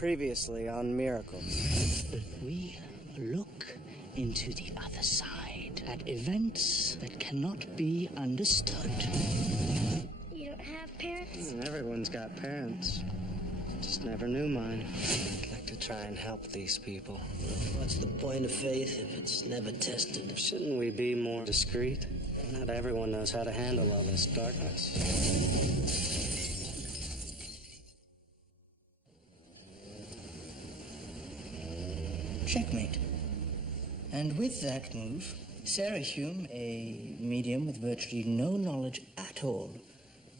Previously on Miracles. We look into the other side at events that cannot be understood. You don't have parents? Everyone's got parents. Just never knew mine. I'd like to try and help these people. What's the point of faith if it's never tested? Shouldn't we be more discreet? Not everyone knows how to handle all this darkness. Checkmate. And with that move, Sarah Hume, a medium with virtually no knowledge at all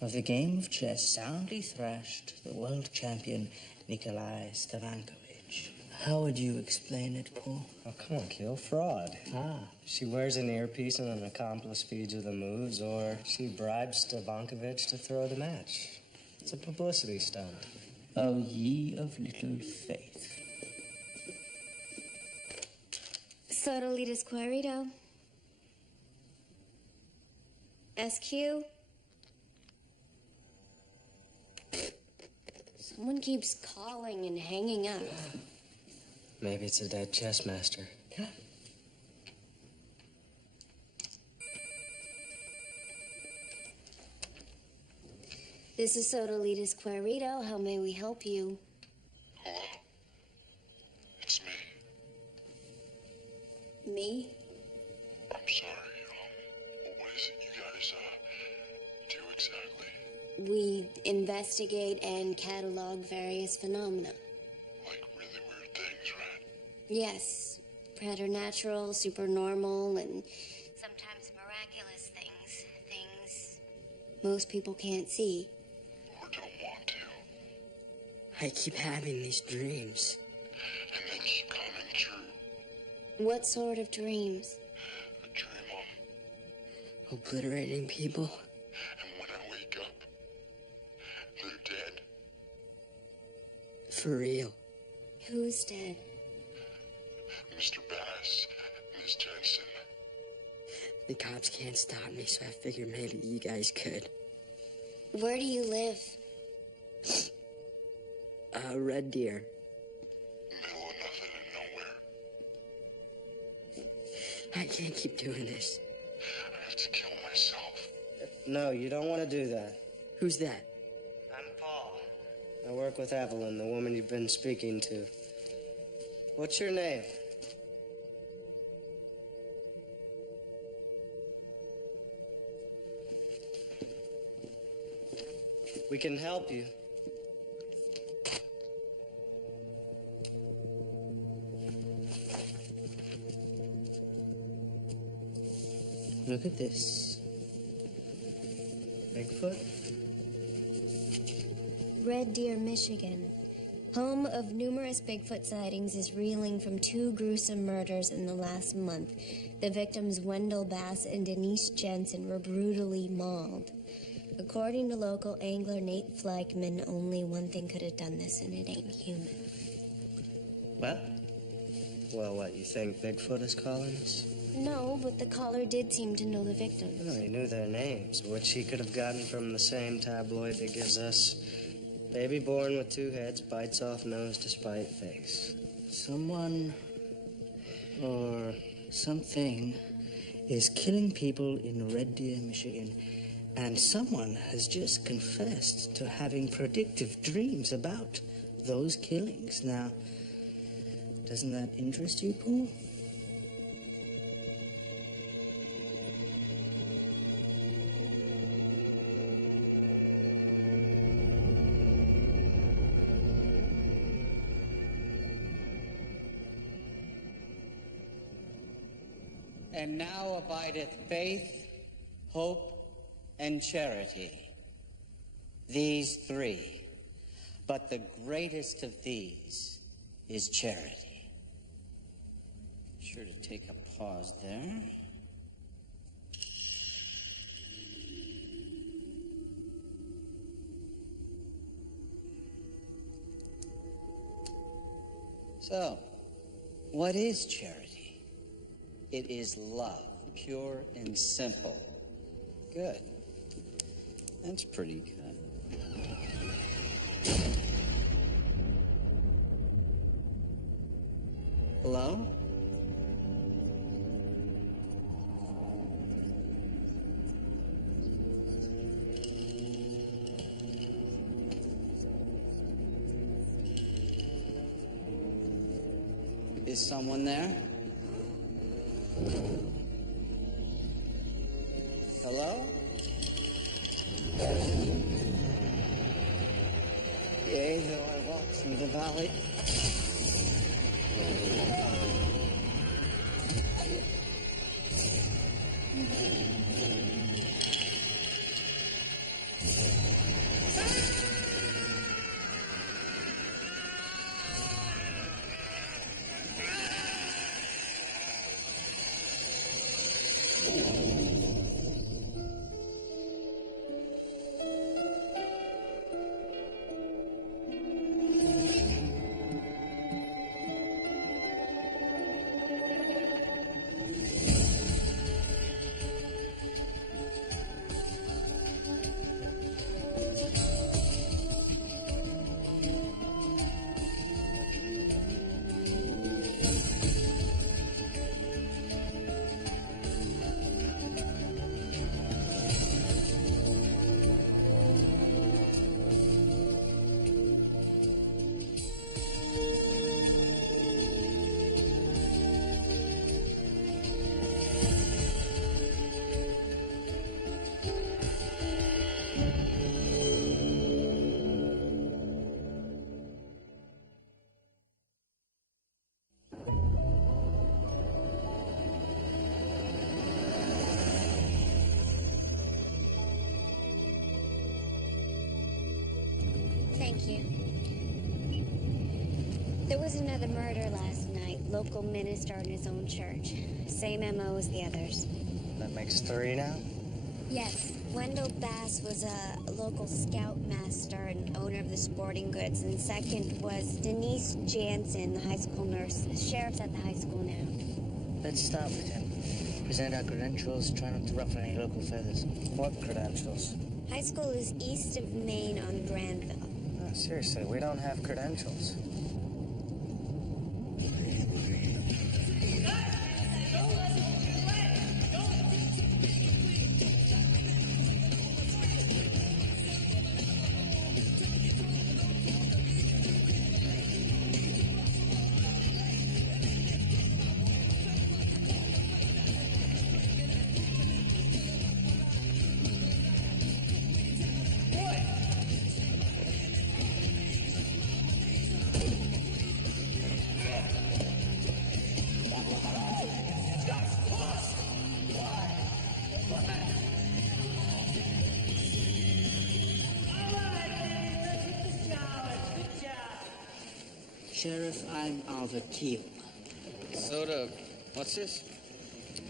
of the game of chess, soundly thrashed the world champion Nikolai Stavankovich. How would you explain it, Paul? Oh, come on, Keel. Fraud. She wears an earpiece and an accomplice feeds her the moves, or she bribes Stavankovich to throw the match. It's a publicity stunt. O ye of little faith. Sodalitas Quirito. SQ. Someone keeps calling and hanging up. Maybe it's a dead chess master. This is Sodalitas Quirito. How may we help you? Hello? It's me. Me? I'm sorry. What is it you guys, do exactly? We investigate and catalog various phenomena. Like really weird things, right? Yes. Preternatural, supernormal, and sometimes miraculous things. Things most people can't see. Or don't want to. I keep having these dreams. And they keep coming true. What sort of dreams? I dream Obliterating people. and when I wake up, they're dead. For real. Who's dead? Mr. Bass, Miss Jensen. The cops can't stop me, so I figured maybe you guys could. Where do you live? Red Deer. Middle of nothing and nowhere. I can't keep doing this. I have to kill myself. No, you don't want to do that. Who's that? I'm Paul. I work with Evelyn, the woman you've been speaking to. What's your name? We can help you. Look at this. Bigfoot? Red Deer, Michigan. Home of numerous Bigfoot sightings, is reeling from 2 gruesome murders in the last month. The victims, Wendell Bass and Denise Jensen, were brutally mauled. According to local angler Nate Fleischman, only one thing could have done this, and it ain't human. What? Well, what, you think Bigfoot is calling us? No, but the caller did seem to know the victims. No, he knew their names, which he could have gotten from the same tabloid that gives us baby born with 2 heads, bites off nose to spite face. Someone or something is killing people in Red Deer, Michigan, and someone has just confessed to having predictive dreams about those killings. Now, doesn't that interest you, Paul? And now abideth faith, hope, and charity. These 3. But the greatest of these is charity. Sure to take a pause there. So, what is charity? It is love, pure and simple. Good. That's pretty good. Hello? Is someone there? Hello? Yea, though I walk through the valley. Thank you. There was another murder last night. Local minister in his own church. Same MO as the others. That makes 3 now? Yes. Wendell Bass was a local scoutmaster and owner of the sporting goods. And second was Denise Jansen, the high school nurse. The sheriff's at the high school now. Let's start with him. Present our credentials, try not to ruffle any local feathers. What credentials? High school is east of Maine on Granville. Oh, seriously, we don't have credentials. Sheriff, I'm Alva Keel. What's this?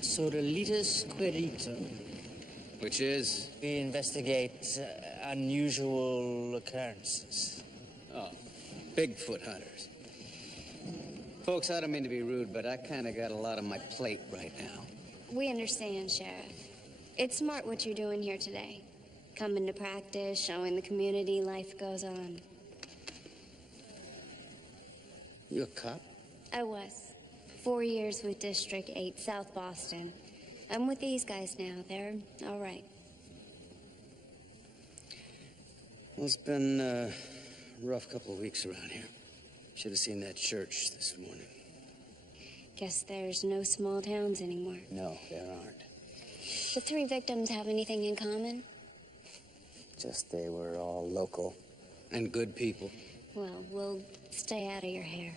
Sodalitas querito. Which is? We investigate unusual occurrences. Oh, Bigfoot hunters. Folks, I don't mean to be rude, but I kind of got a lot on my plate right now. We understand, Sheriff. It's smart what you're doing here today. Coming to practice, showing the community life goes on. You a cop? I was. 4 years with District 8, South Boston. I'm with these guys now. They're all right. Well, it's been a rough couple of weeks around here. Should have seen that church this morning. Guess there's no small towns anymore. No, there aren't. The 3 victims have anything in common? Just they were all local. And good people. Well, we'll stay out of your hair.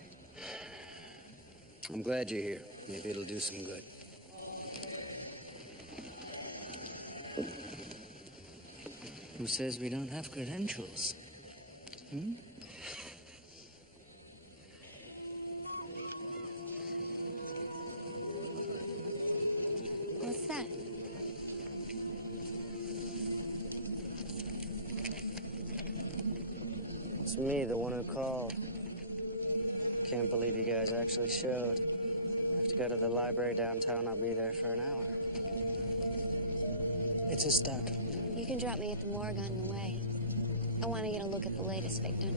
I'm glad you're here. Maybe it'll do some good. Who says we don't have credentials? What's that? It's me, the one who called. Can't believe you guys actually showed. I have to go to the library downtown. I'll be there for an hour. It's a stunt. You can drop me at the morgue on the way. I want to get a look at the latest victim.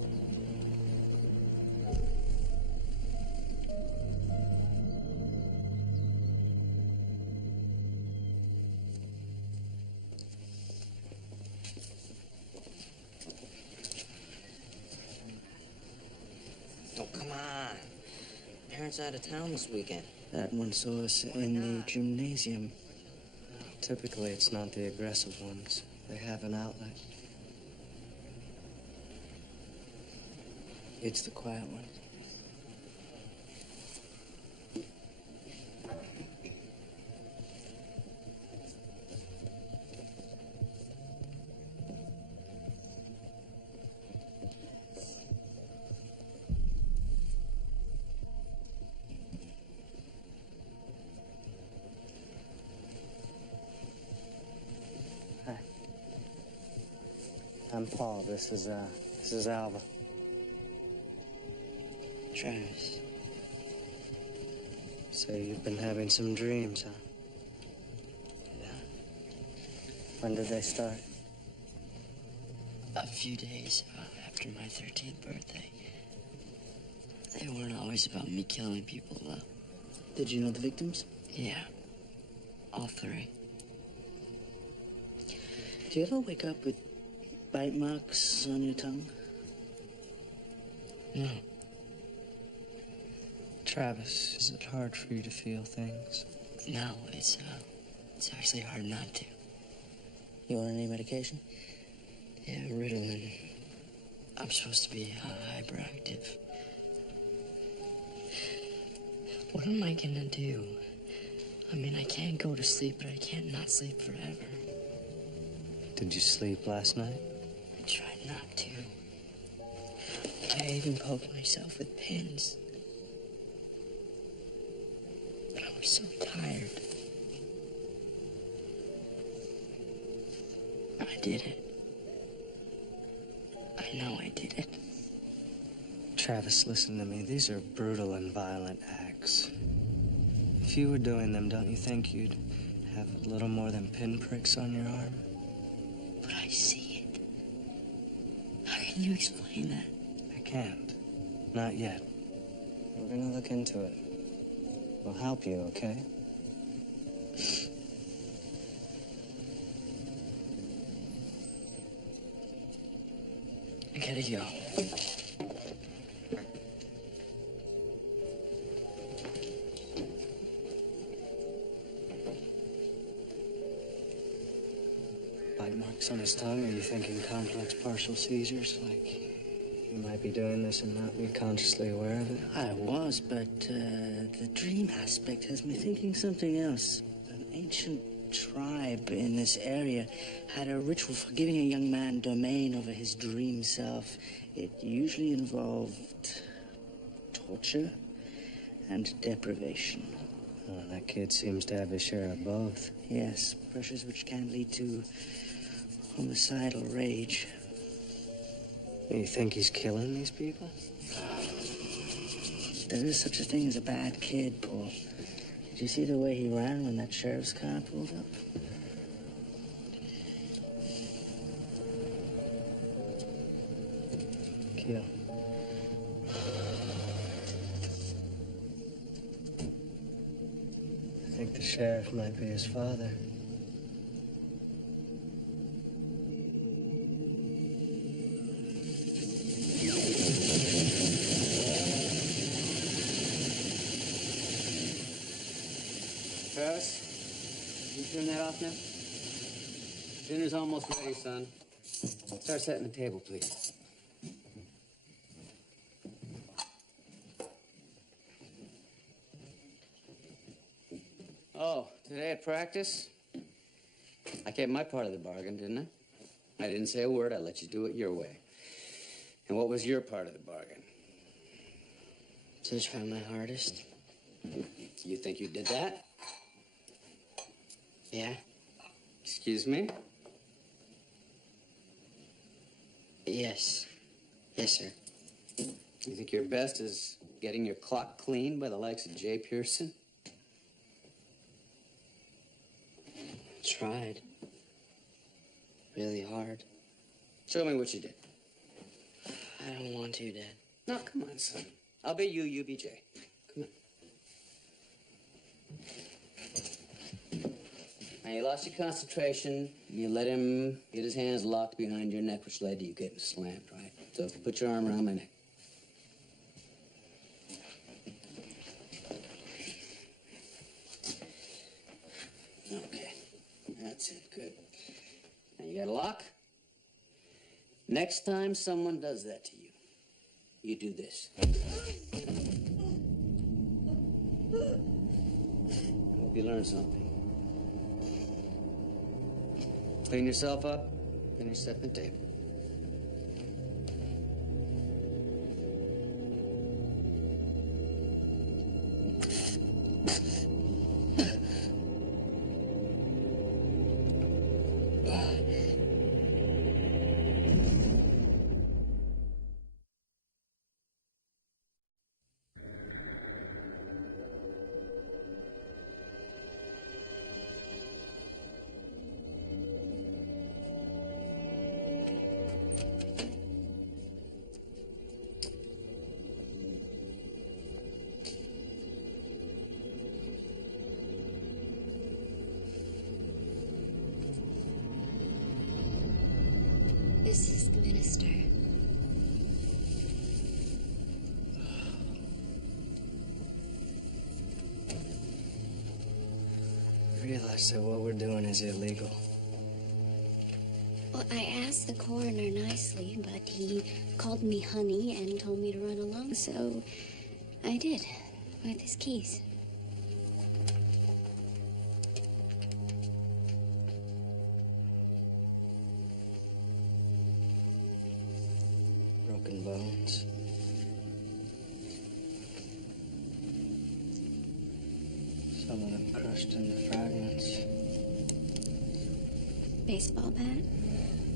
parents out of town this weekend. That one saw us in the gymnasium. Typically, it's not the aggressive ones. They have an outlet. It's the quiet ones. Hi. I'm Paul. This is Alva. Travis. So you've been having some dreams, huh? Yeah. When did they start? A few days after my 13th birthday. They weren't always about me killing people, though. Did you know the victims? Yeah. All three. Do you ever wake up with bite marks on your tongue? No. Travis, is it hard for you to feel things? No, it's actually hard not to. You want any medication? Yeah, Ritalin. I'm supposed to be hyperactive. What am I gonna do? I mean, I can't go to sleep, but I can't not sleep forever. Did you sleep last night? I tried not to. I even poked myself with pins. But I was so tired. I did it. I know I did it. Travis, listen to me. These are brutal and violent acts. If you were doing them, don't you think you'd have a little more than pinpricks on your arm? But I see it. How can you explain that? I can't. Not yet. We're gonna look into it. We'll help you, okay? I gotta go. Bite marks on his tongue? Are you thinking complex partial seizures? Like you might be doing this and not be consciously aware of it? I was, but the dream aspect has me thinking something else. An ancient tribe in this area had a ritual for giving a young man domain over his dream self. It usually involved torture and deprivation. Oh, that kid seems to have his share of both. Yes, pressures which can lead to homicidal rage. You think he's killing these people? There is such a thing as a bad kid, Paul. Did you see the way he ran when that sheriff's car pulled up? Kill. I think the sheriff might be his father. Travis, you turn that off now? Dinner's almost ready, son. Start setting the table, please. Oh, today at practice? I kept my part of the bargain, didn't I? I didn't say a word. I let you do it your way. And what was your part of the bargain? To try my hardest. You think you did that? Yeah? Excuse me? Yes. Yes, sir. You think your best is getting your clock cleaned by the likes of Jay Pearson? Tried. Really hard. Show me what you did. I don't want to, Dad. No, come on, son. I'll be you, you be Jay. Come on. Now, you lost your concentration. You let him get his hands locked behind your neck, which led to you getting slammed, right? So if you put your arm around my neck. That's it. Good. Now you got a lock? Next time someone does that to you, you do this. I hope you learned something. Clean yourself up, finish setting the table. This is the minister. I realize that what we're doing is illegal. Well, I asked the coroner nicely, but he called me honey and told me to run along, so I did, with his keys. Broken bones. Some of them crushed into fragments. Baseball bat?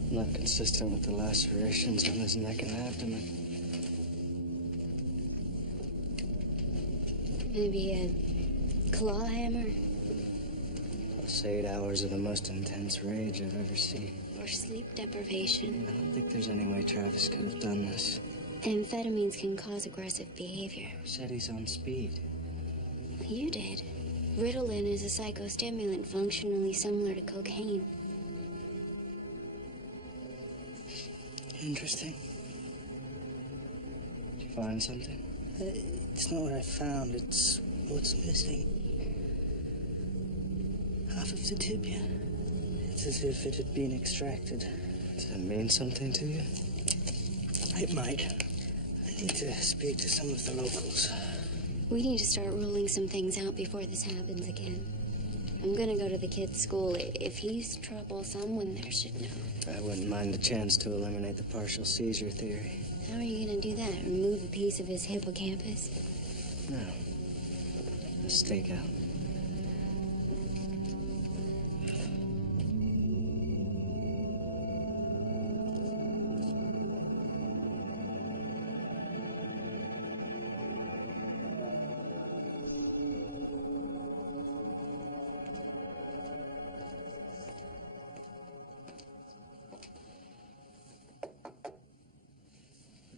Not consistent with the lacerations on his neck and abdomen. Maybe a claw hammer? Plus 8 hours of the most intense rage I've ever seen. Or sleep deprivation? I don't think there's any way Travis could have done this. Amphetamines can cause aggressive behavior. Said he's on speed. You did. Ritalin is a psychostimulant functionally similar to cocaine. Interesting. Did you find something? It's not what I found. It's what's missing. Half of the tibia. It's as if it had been extracted. Does that mean something to you? It might. I need to speak to some of the locals. We need to start ruling some things out before this happens again. I'm gonna go to the kid's school. If he's trouble, someone there should know. I wouldn't mind the chance to eliminate the partial seizure theory. How are you gonna do that? Remove a piece of his hippocampus? No. A stakeout.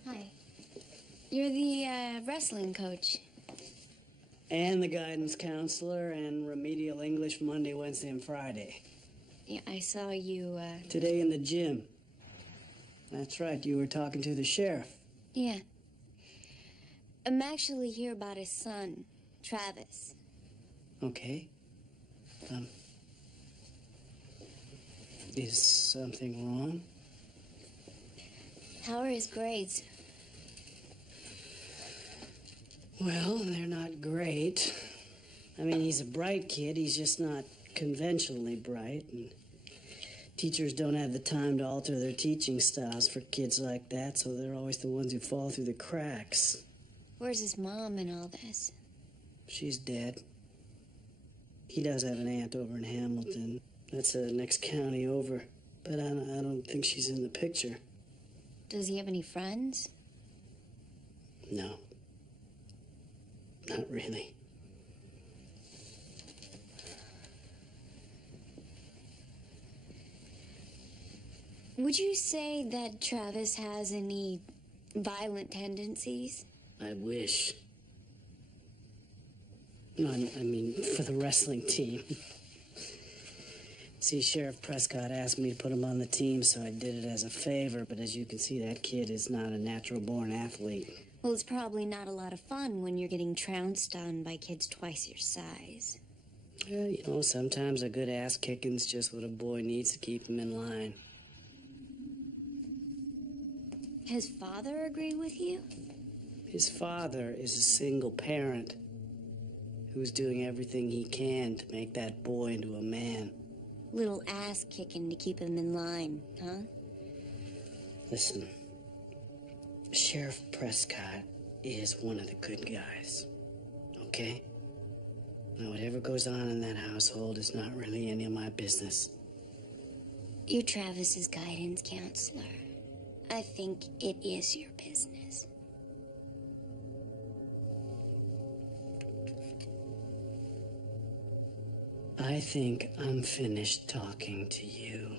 Hi. You're the wrestling coach. And the guidance counselor and remedial English Monday, Wednesday, and Friday. Yeah, I saw you, Today in the gym. That's right, you were talking to the sheriff. Yeah. I'm actually here about his son, Travis. Okay. Is something wrong? How are his grades? Well, they're not great. I mean, he's a bright kid. He's just not conventionally bright. And teachers don't have the time to alter their teaching styles for kids like that, so they're always the ones who fall through the cracks. Where's his mom in all this? She's dead. He does have an aunt over in Hamilton. That's the next county over. But I don't think she's in the picture. Does he have any friends? No. Not really. Would you say that Travis has any violent tendencies? I wish. No, I mean, for the wrestling team. See, Sheriff Prescott asked me to put him on the team, so I did it as a favor, but as you can see, that kid is not a natural-born athlete. Well, it's probably not a lot of fun when you're getting trounced on by kids twice your size. Well, you know, sometimes a good ass kicking's just what a boy needs to keep him in line. His father agree with you? His father is a single parent who's doing everything he can to make that boy into a man. Little ass kicking to keep him in line, huh? Listen, Sheriff Prescott is one of the good guys, okay? Now, whatever goes on in that household is not really any of my business. You're Travis's guidance counselor. I think it is your business. I think I'm finished talking to you.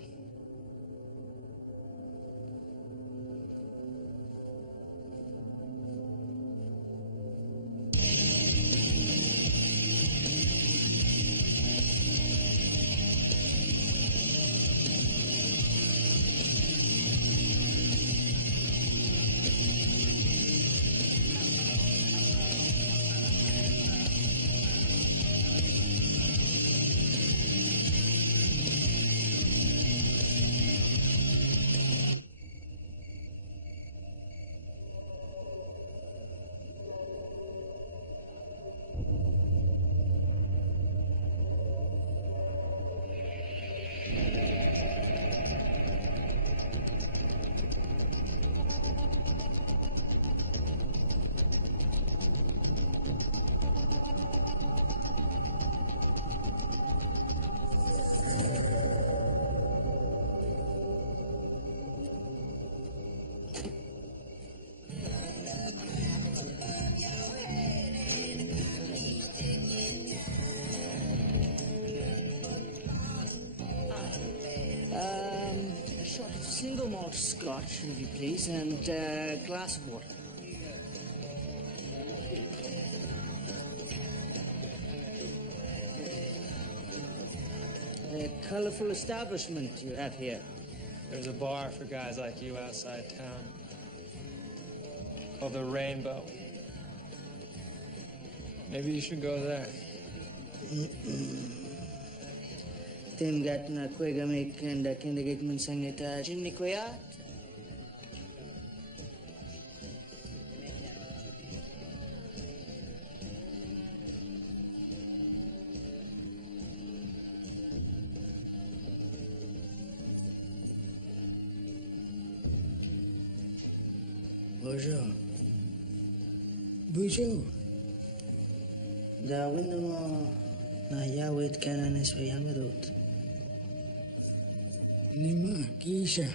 A shot of single malt scotch, if you please, and a glass of water. A colorful establishment you have here. There's a bar for guys like you outside town called the Rainbow. Maybe you should go there. Tim gat na kwegamik and kindigit man sangita Jimmy Kwayat. Bonjour. Bonjour. Dawin na mo na yawit ka na neswayang madot. Nima, Kisha.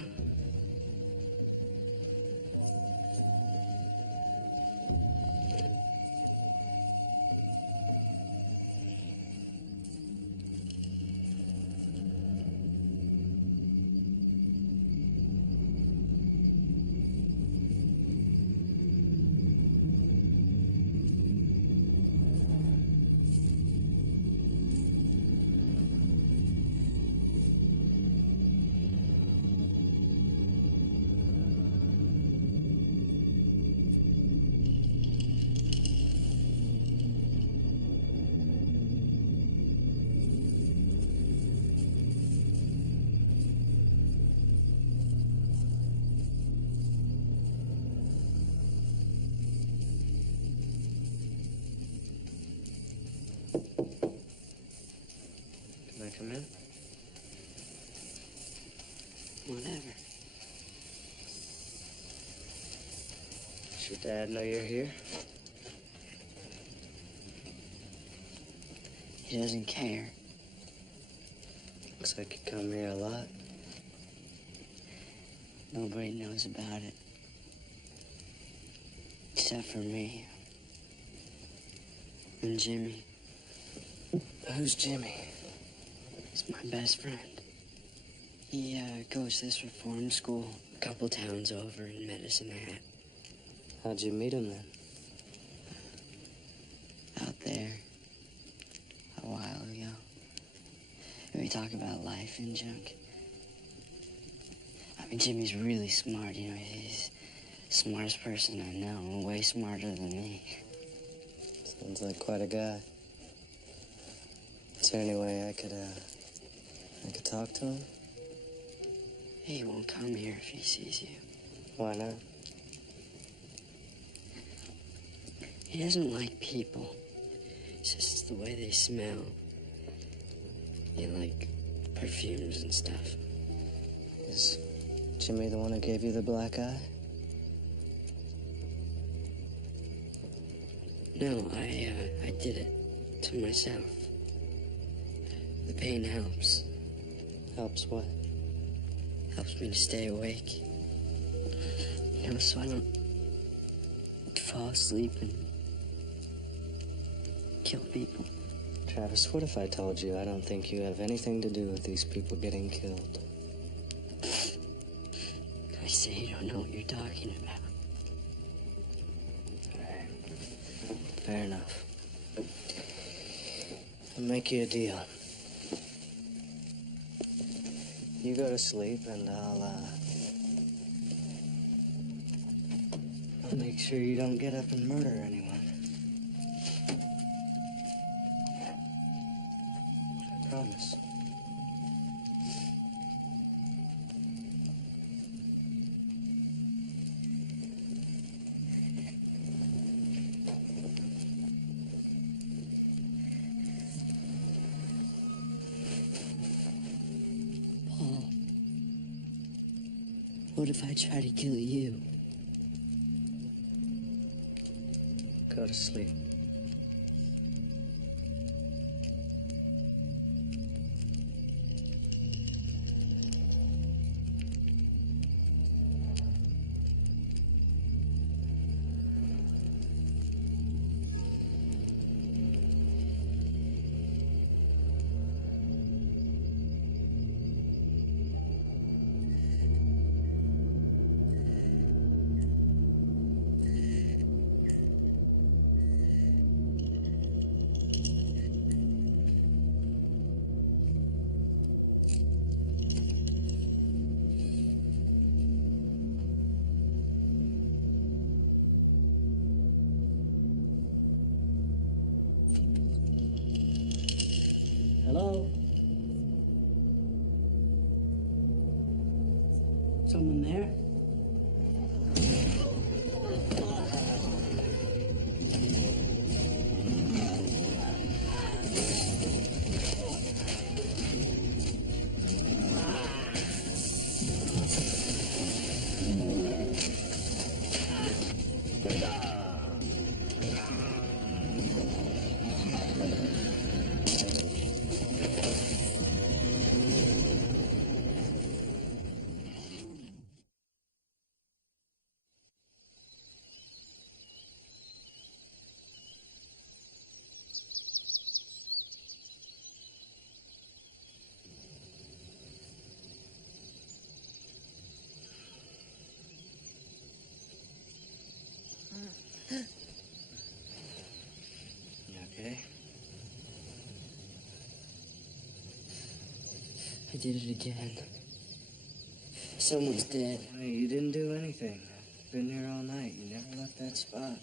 Can I come in? Whatever. Does your dad know you're here? He doesn't care. Looks like you come here a lot. Nobody knows about it. Except for me. And Jimmy. Who's Jimmy? He's my best friend. He goes to this reform school a couple towns over in Medicine Hat. How'd you meet him then? Out there. A while ago. We talk about life and junk. I mean, Jimmy's really smart, you know. He's the smartest person I know. Way smarter than me. Sounds like quite a guy. Is there any way I could talk to him? He won't come here if he sees you. Why not? He doesn't like people. It's just the way they smell. You like perfumes and stuff. Is Jimmy the one who gave you the black eye? No, I did it to myself. The pain helps. Helps what? Helps me to stay awake. You know, so I don't fall asleep and kill people. Travis, what if I told you I don't think you have anything to do with these people getting killed? I say you don't know what you're talking about. Fair enough. I'll make you a deal. You go to sleep and I'll make sure you don't get up and murder anyone. I promise. Paul, what if I try to kill you? Go to sleep. Hello? Someone there? You okay? I did it again. Someone's dead. Hey, you didn't do anything. I've been here all night. You never left that spot.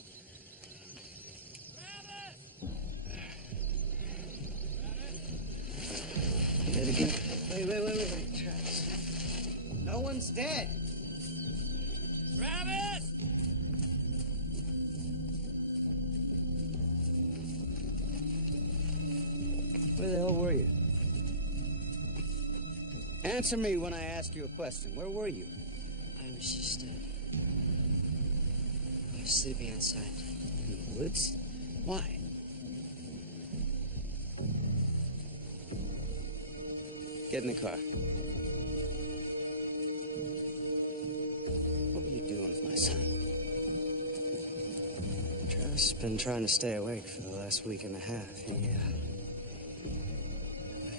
Did it again? Wait, Travis. No one's dead. Travis! Where the hell were you? Answer me when I ask you a question. Where were you? I was just, I was sleeping outside. In the woods? Why? Get in the car. What were you doing with my son? Travis has been trying to stay awake for the last week and a half.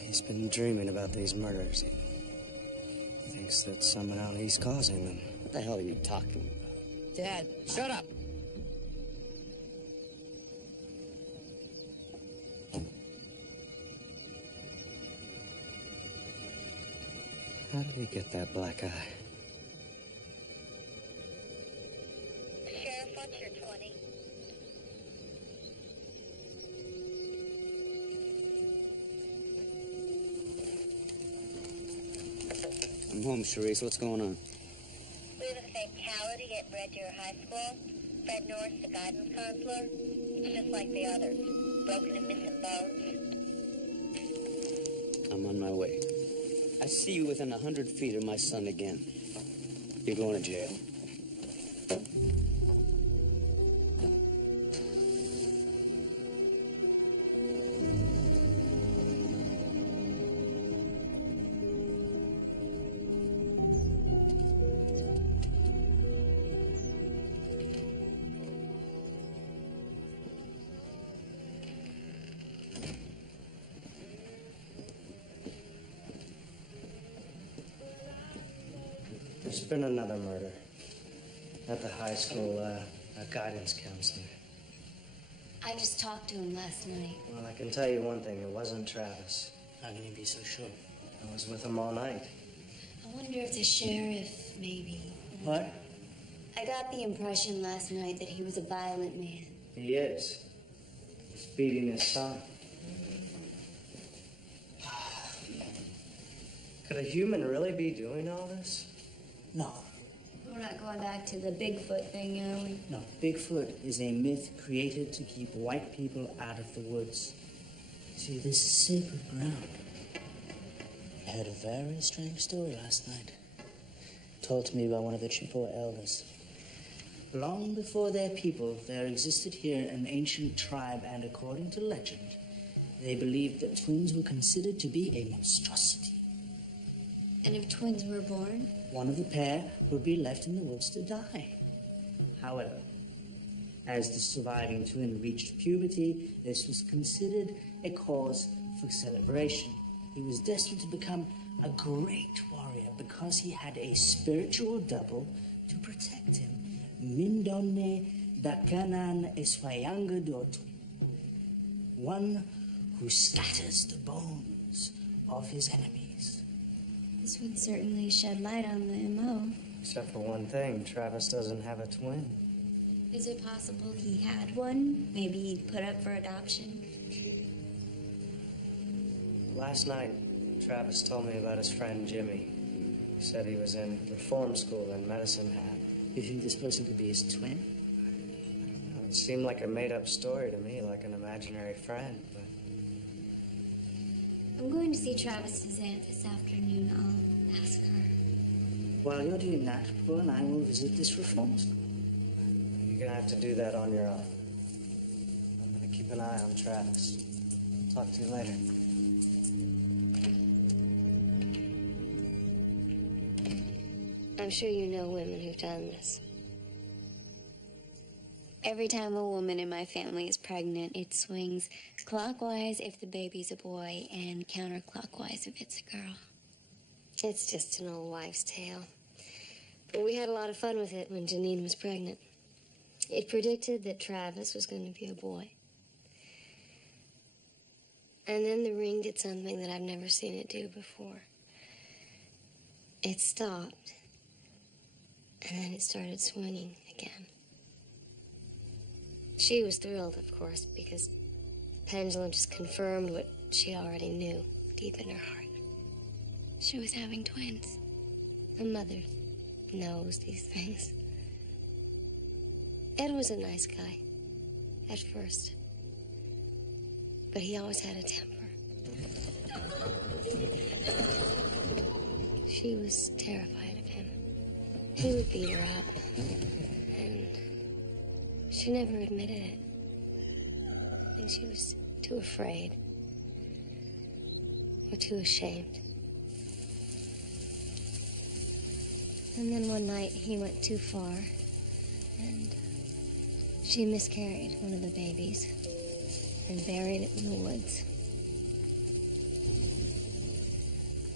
He's been dreaming about these murders. He thinks that somehow he's causing them. What the hell are you talking about? Dad, Shut up! How did he get that black eye? Sheriff, what's your 20? home, Charisse. What's going on? We have a fatality at Red Deer High School. Fred Norris, the guidance counselor. It's just like the others. Broken and missing bones. I'm on my way. I see you within 100 feet of my son again. You're going to jail. There's been another murder at the high school, a guidance counselor. I just talked to him last night. Well, I can tell you one thing, it wasn't Travis. How can you be so sure? I was with him all night. I wonder if the sheriff, maybe. What? I got the impression last night that he was a violent man. He is. He's beating his son. Could a human really be doing all this? No. We're not going back to the Bigfoot thing, are we? No, Bigfoot is a myth created to keep white people out of the woods. See, this is sacred ground. I heard a very strange story last night, told to me by one of the Chippewa elders. Long before their people, there existed here an ancient tribe, and according to legend, they believed that twins were considered to be a monstrosity. And if twins were born? One of the pair would be left in the woods to die. However, as the surviving twin reached puberty, this was considered a cause for celebration. He was destined to become a great warrior because he had a spiritual double to protect him. Mindone Dakanan Eswayanga Dotu. One who scatters the bones of his enemies. This would certainly shed light on the M.O. Except for one thing, Travis doesn't have a twin. Is it possible he had one? Maybe he put up for adoption? Last night, Travis told me about his friend Jimmy. He said he was in reform school in Medicine Hat. You think this person could be his twin? It seemed like a made-up story to me, like an imaginary friend, but... I'm going to see Travis's aunt this afternoon. I'll ask her. While you're doing that, Paul and I will visit this reform school. You're gonna have to do that on your own. I'm gonna keep an eye on Travis. Talk to you later. I'm sure you know women who've done this. Every time a woman in my family is pregnant, it swings clockwise if the baby's a boy and counterclockwise if it's a girl. It's just an old wives' tale. But we had a lot of fun with it when Janine was pregnant. It predicted that Travis was going to be a boy. And then the ring did something that I've never seen it do before. It stopped. And then it started swinging again. She was thrilled, of course, because the pendulum just confirmed what she already knew deep in her heart. She was having twins. A mother knows these things. Ed was a nice guy at first, but he always had a temper. She was terrified of him. He would beat her up, and she never admitted it. I think she was too afraid or too ashamed. And then one night he went too far, and she miscarried one of the babies and buried it in the woods.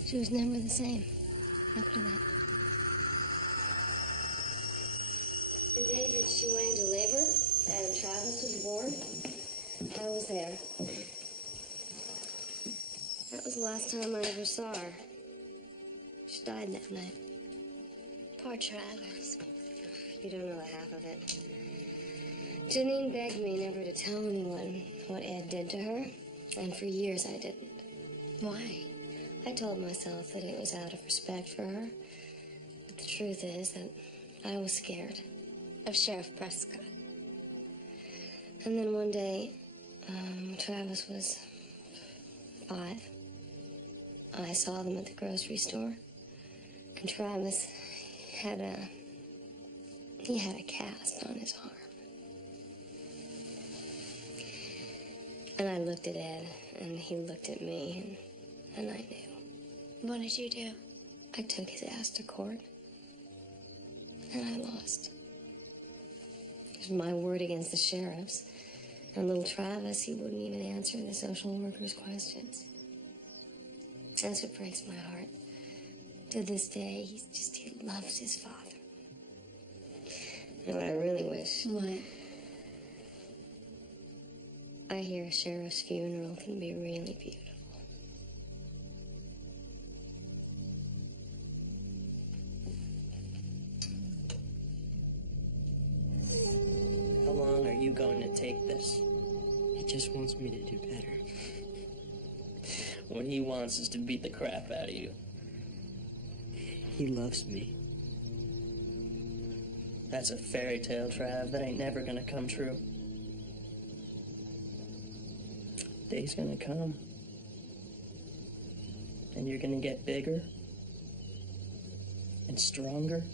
She was never the same after that. The day that she went into labor and Travis was born, I was there. That was the last time I ever saw her. She died that night. Poor Travis. You don't know the half of it. Janine begged me never to tell anyone what Ed did to her, and for years I didn't. Why? I told myself that it was out of respect for her, The truth is that I was scared of Sheriff Prescott. And then one day, Travis was 5. I saw them at the grocery store. And Travis had a cast on his arm. And I looked at Ed, and he looked at me, and I knew. What did you do? I took his ass to court. And I lost. It was my word against the sheriff's. And little Travis, he wouldn't even answer the social worker's questions. That's what breaks my heart. To this day, he loves his father. And what I really wish... What? I hear a sheriff's funeral can be really beautiful. How long are you going to take this? He just wants me to do better. What he wants is to beat the crap out of you. He loves me. That's a fairy tale, Trav. That ain't never gonna come true. Day's gonna come. And you're gonna get bigger and stronger.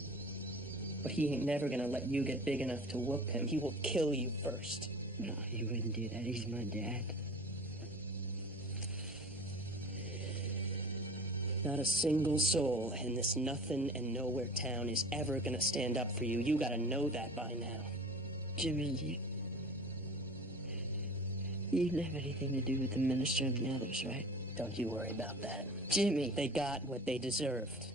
But he ain't never gonna let you get big enough to whoop him. He will kill you first. No, he wouldn't do that. He's my dad. Not a single soul in this nothing and nowhere town is ever gonna stand up for you. You gotta know that by now. Jimmy, you didn't have anything to do with the minister and the others, right? Don't you worry about that. Jimmy! They got what they deserved.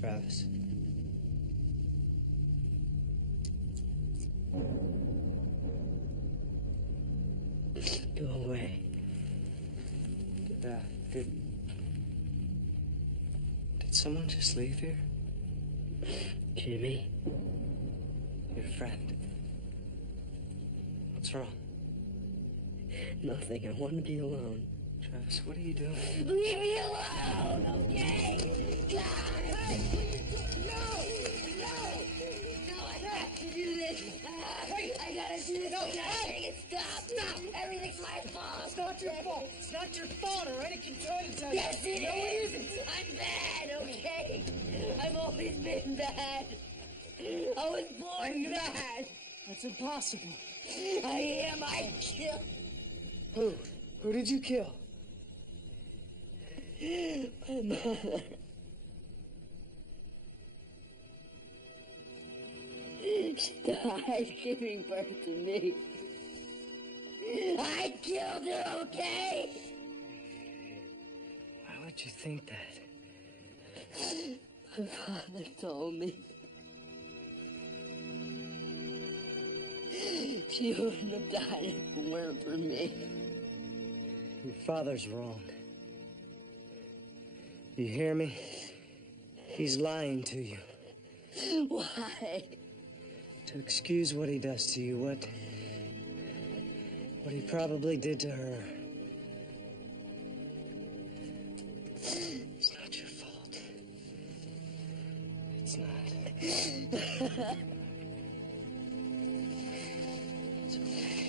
Travis. Go away. Did someone just leave here? Jimmy? Your friend. What's wrong? Nothing. I want to be alone. Travis, what are you doing? Leave me alone, okay? God! No, I have to do this. I gotta do this. No, stop. Everything's my fault. It's not your fault. It's not your fault, all right? I can try to tell you. Yes, it no, is. it isn't. I'm bad, okay? I've always been bad. I was born bad. That's impossible. I am. I killed. Who? Who did you kill? My mother. She died giving birth to me. I killed her, okay? Why would you think that? My father told me. She wouldn't have died if it weren't for me. Your father's wrong. You hear me? He's lying to you. Why? To excuse what he does to you, what he probably did to her. It's not your fault. It's not. It's okay.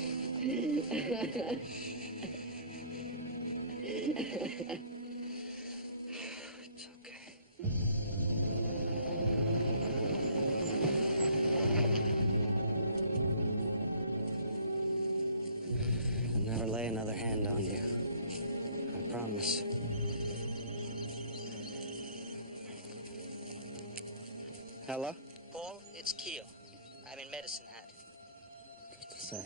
It's okay. I'll never lay another hand on you. I promise. Hello? Paul, it's Keel. I'm in Medicine Hat. What's that?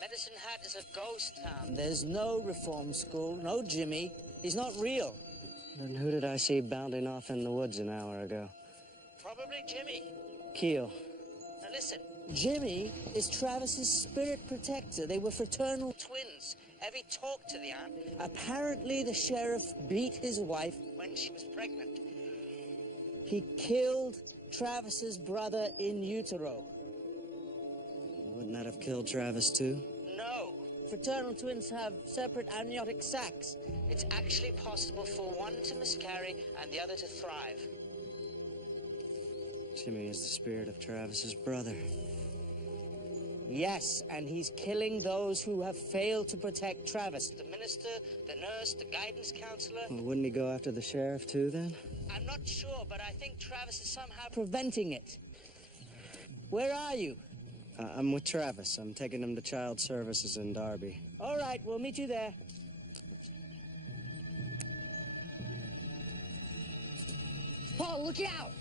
Medicine Hat is a ghost town. There's no reform school, no Jimmy. He's not real. Then who did I see bounding off in the woods an hour ago? Probably Jimmy. Keel. Now listen, Jimmy is Travis's spirit protector. They were fraternal twins. Evie talked to the aunt. Apparently the sheriff beat his wife when she was pregnant. He killed Travis's brother in utero. Wouldn't that have killed Travis too? No. Fraternal twins have separate amniotic sacs. It's actually possible for one to miscarry and the other to thrive. Jimmy is the spirit of Travis's brother. Yes, and he's killing those who have failed to protect Travis. The minister, the nurse, the guidance counselor. Well, wouldn't he go after the sheriff too then? I'm not sure, but I think Travis is somehow preventing it. Where are you? I'm with Travis. I'm taking him to Child Services in Darby. All right, we'll meet you there. Paul, look out!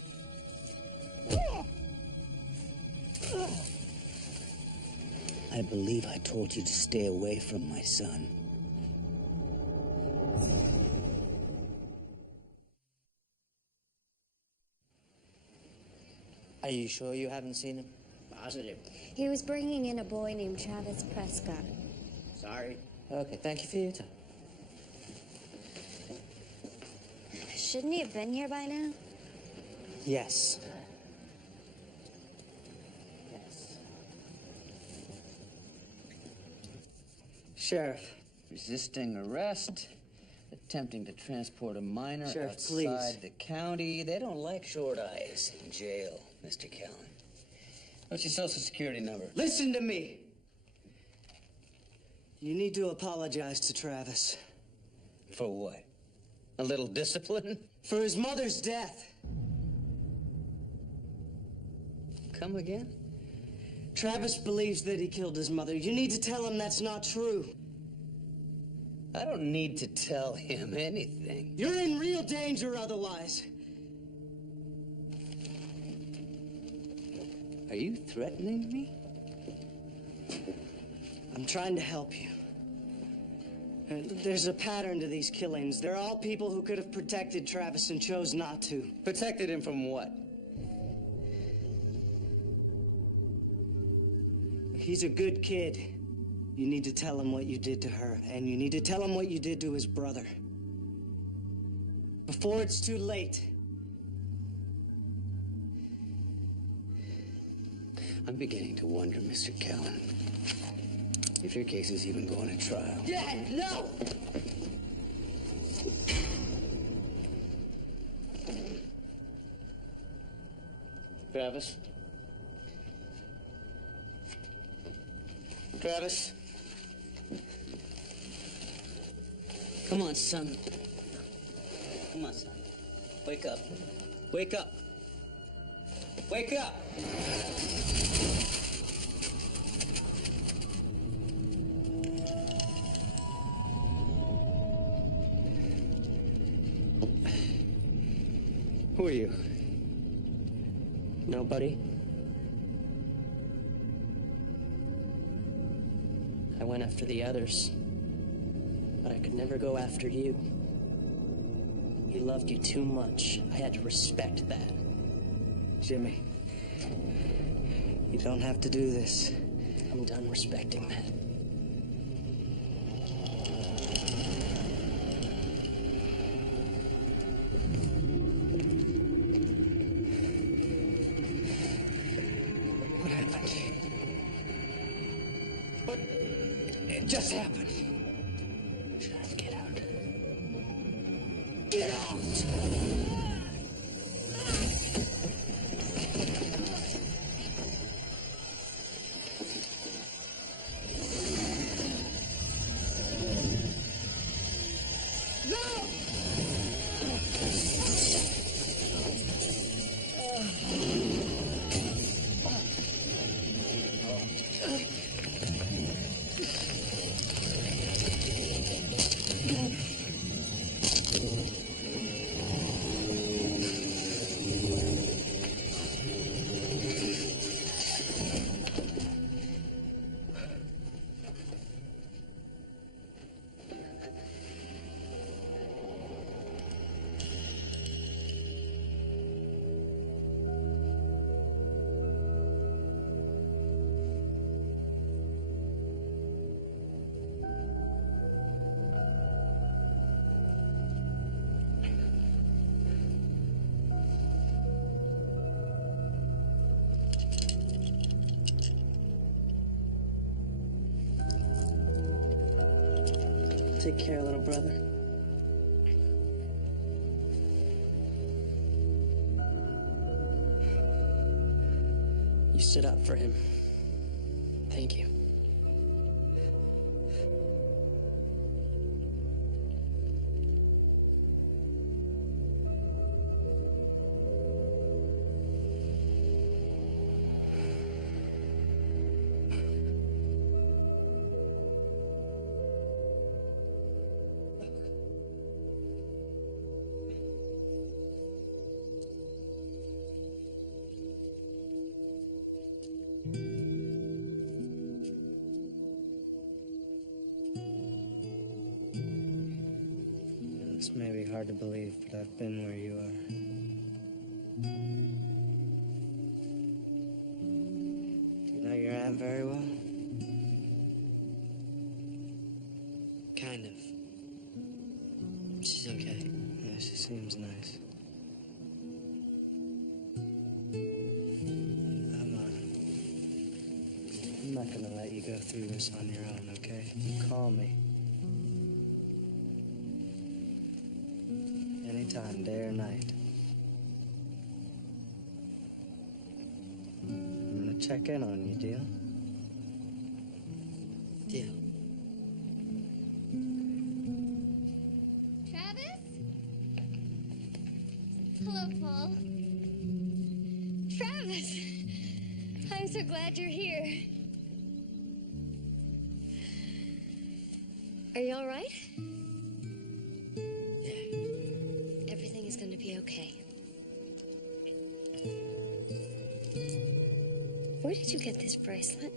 I believe I told you to stay away from my son. Are you sure you haven't seen him? Positive. He was bringing in a boy named Travis Prescott. Sorry. Okay, thank you for your time. Shouldn't he have been here by now? Yes. Sheriff, resisting arrest, attempting to transport a minor Sheriff, outside please. the county. They don't like short eyes in jail, Mr. Callan. What's your social security number? Listen to me. You need to apologize to Travis. For what? A little discipline? For his mother's death. Come again? Travis believes that he killed his mother. You need to tell him that's not true. I don't need to tell him anything. You're in real danger otherwise. Are you threatening me? I'm trying to help you. There's a pattern to these killings. They're all people who could have protected Travis and chose not to. Protected him from what? He's a good kid. You need to tell him what you did to her, and you need to tell him what you did to his brother. Before it's too late. I'm beginning to wonder, Mr. Callan, if your case is even going to trial. Dad, no! Travis? Travis? Come on, son. Come on, son. Wake up. Wake up. Wake up! Who are you? Nobody. I went after the others, but I could never go after you. He loved you too much. I had to respect that. Jimmy, you don't have to do this. I'm done respecting that. What happened? What? It just happened. Get out. Get out! Take care, little brother. You stood up for him. Thank you. This may be hard to believe, but I've been where you are. Do you know your aunt very well? Kind of. She's okay. Yeah, she seems nice. Come on. I'm not gonna let you go through this on your own, okay? Call me. Anytime, day or night. I'm gonna check in on you, deal? Deal. Travis? Hello, Paul. Travis! I'm so glad you're here. Are you all right? Everything is going to be okay. Where did you get this bracelet?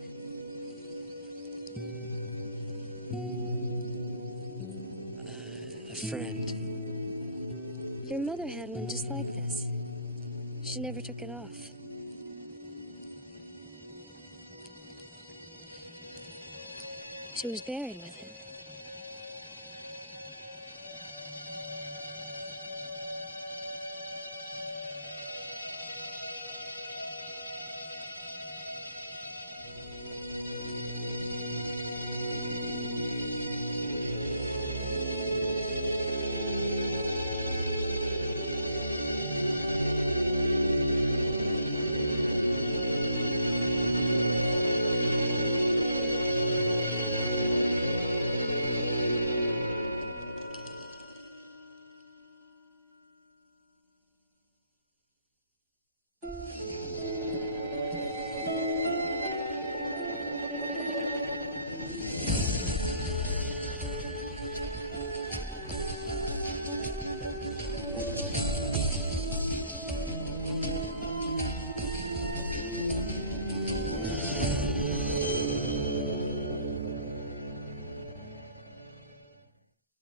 A friend. Your mother had one just like this. She never took it off. She was buried with it.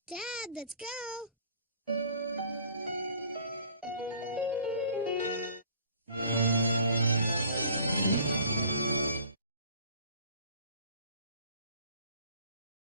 Dad, let's go.